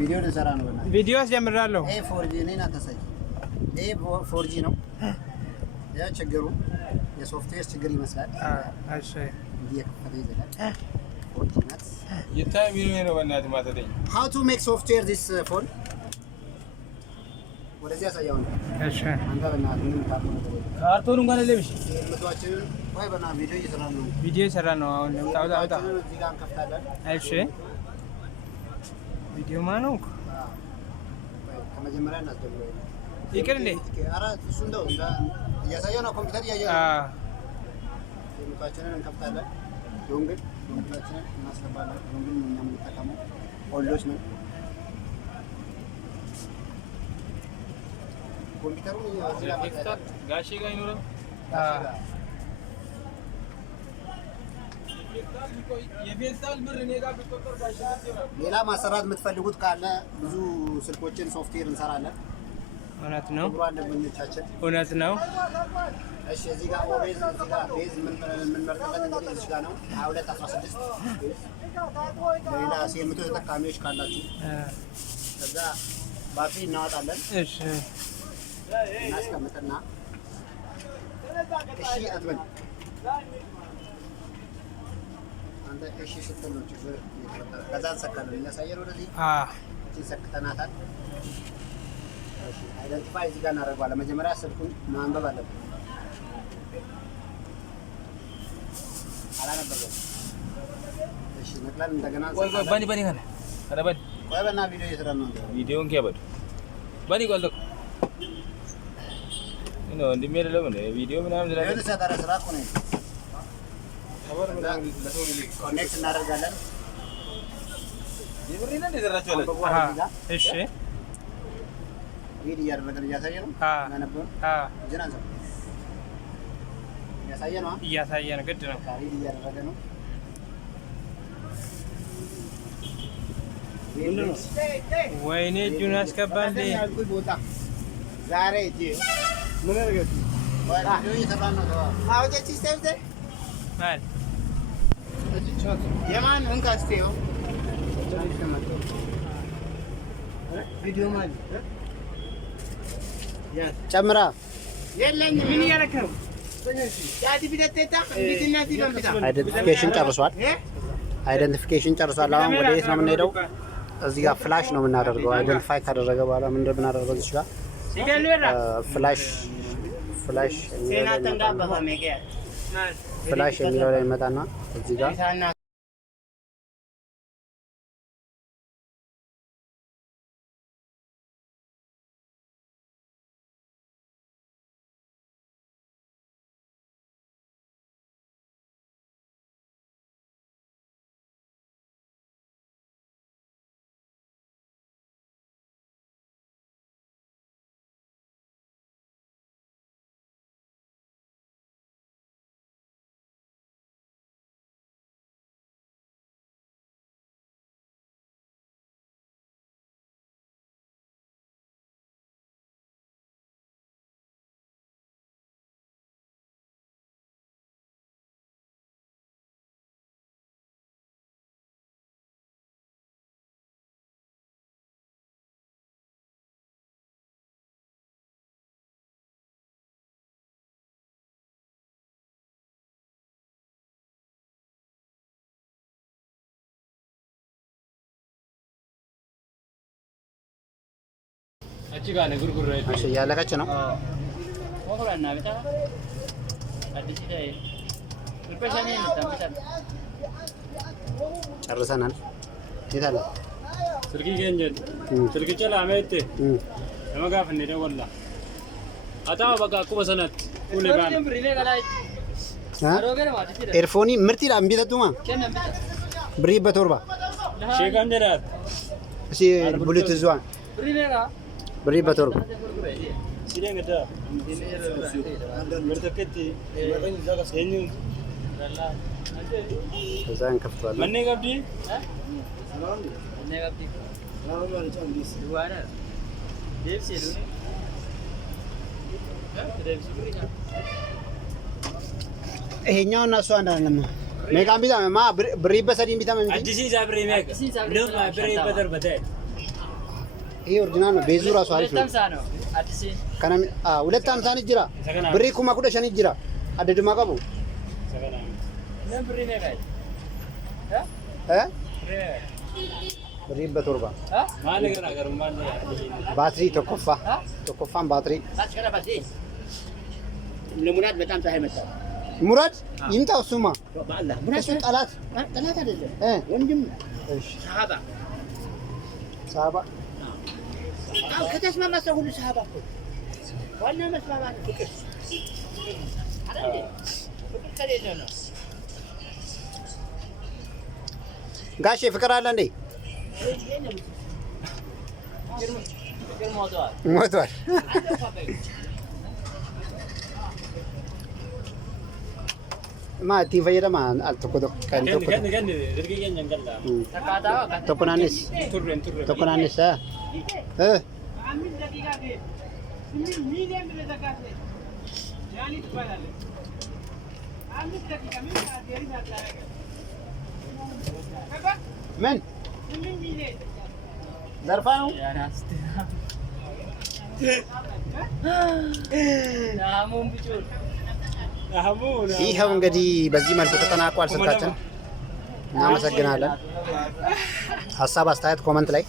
ቪዲዮ ልንሰራ ነው በእናትህ። ቪዲዮ አስጀምራለሁ። ይሄ 4G ነኝ አታሳይ። ይሄ 4G ነው። ያ ችግሩ የሶፍትዌር ችግር ይመስላል። እሺ እንዴ ከፈተ ይዘጋል። 4G ናት። የታይ ቪዲዮ ነው በእናትህ ማተደኝ። How to make software this phone? ወደዚህ ያሳያው ነው። እሺ አንተ በእናትህ ምን ታውቀው ነው? ካርቶን እንኳን ለብሽ ምቷችን ወይ በእናትህ ቪዲዮ እየሰራ ነው። ቪዲዮ እየሰራ ነው። አሁን ታውታ እዚህ ጋር እንከፍታለን። እሺ ቪዲዮ ማነው? ከመጀመሪያ እናስጀምረው። ይቅር እንዴ? ኧረ እሱ እንደው እያሳየው ነው። ኮምፒውተር እያየው ነው። ምቷችንን እንከፍታለን። ዶንግል ምቷችንን እናስገባለን። ዶንግል ነው የምንጠቀመው። ኦንሎች ነው ኮምፒውተሩ ጋሼ ጋር ይኖረው ሌላ ማሰራት የምትፈልጉት ካለ ብዙ ስልኮችን ሶፍትዌር እንሰራለን። እውነት ነው። ደንበኞቻችን እውነት ነው። እሺ እዚህ ጋር ኦቤዝ እዚህ ጋር ቤዝ ምን መርጠለት እንግዲህ እዚህ ጋር ነው 2216 ሌላ ሴምቶ ተጠቃሚዎች ካላችሁ ከዛ ባትሪ እናወጣለን። እሺ እናስቀምጥና እሺ አትበል አንተ እሺ ስትል ነው ችግር ይፈጠራል። ከዛ እንሰካለን። እያሳየን ወደዚህ እቺን ሰክተናታል። እሺ አይደንቲፋይ እዚህ ጋር እናደርገዋለን። መጀመሪያ ስልኩን ማንበብ አለብን። አላነበበም። እሺ ነቅለን እንደገና ባኒ ባኒ ካለ አረ ባኒ ቆይ በእና ቪዲዮ እየሰራን ነው። ቪዲዮን ከበድ ባኒ ቆልቶ ነው እንደሚያደለው ነው ቪዲዮ ምናምን ዝራ ለምን ሰጣራ ስራ እኮ ነው። ኮኔክት እናደርጋለን። ይብሪና እንደዘራችሁ አለ። እሺ ቪዲዮ እያደረገን እያሳየ ነው። ማነበው ጀናዛ እያሳየ ነው ግድ ነው። ቪዲዮ እያደረገ ነው። ወይኔ እጁን አስገባልኝ ዛሬ እጂ ምን አደረገ? ቪዲዮ እየሰራን ነው። አውጀ ሲስተም ማን የማን እንካስቴው ቪዲዮ ማን ጨምራ የለኝ ምን ያረከው ያዲ ቢደተታ እንዴትና ሲለምታ አይደንቲፊኬሽን ጨርሷል። አሁን ወደ የት ነው የምንሄደው? እዚህ ጋር ፍላሽ ነው የምናደርገው። አይደንቲፋይ ካደረገ በኋላ ምን እንደምናደርገው እዚህ ጋር ፍላሽ የሚለው ላይ ይመጣና እዚህ ጋር እቺ ጋር ነው ጉርጉር ነው። እሺ ያለቀች ነው። ወራና በታ አዲስ ላይ ሪፕሬዘንት ነው ጨርሰናል። የት አለ ስልክ ይገኛል። ስልክ ጨላ አመት ለማጋፍ እንደ ወላ አታው በቃ ኩበሰናት ሁሌ ጋር ኤርፎኒ ምርጥ ይላል። እምቢተቱማ ብሪ በቶርባ ሼጋም ደራት እሺ ብሉቱዝ ዋን ብሪ በቶርባ ሲደንገዳ ምርተከቲ እኙ ከዛ እንከፍተዋለን። ማን ነጋብዲ ይሄኛው እና እሱ አንድ አይደለም። ሜጋም ቢታ ማ ብሪ በሰዲም ቢታ ምን አዲስ ዛብሪ ሜጋ ነው ብሪ በተር በተ ይሄ ኦሪጂናል ነው። ቤዙ ራሱ አሪፍ ነው። ከነም 250 ጅራ ብሪ ኩማ ኩደ ሸኒ ጅራ አደድማ ቀቡ ብሪ በቶርባ ባትሪ ተኮፋን ባትሪ ለሙራድ በጣም ፀሐይ መጣ። ሙራድ ይምጣው እሱማ እሱ ጠላት አይደለም ወንድም ሳባ ከተስማማ ሰው ሁሉ ሳባ እኮ ዋና መስማማት ፍቅር አይደል? ፍቅር ከሌለ ነው። ጋሼ ፍቅር አለ እንዴ? ሞቷል። ማቲ ፈየደማ አልተቆዶ ካንቶ ተቆናነስ ተቆናነስ ምን ዘርፋ ነው ይኸው እንግዲህ በዚህ መልኩ ተጠናቋል። ስልካችን እናመሰግናለን። ሀሳብ አስተያየት ኮመንት ላይ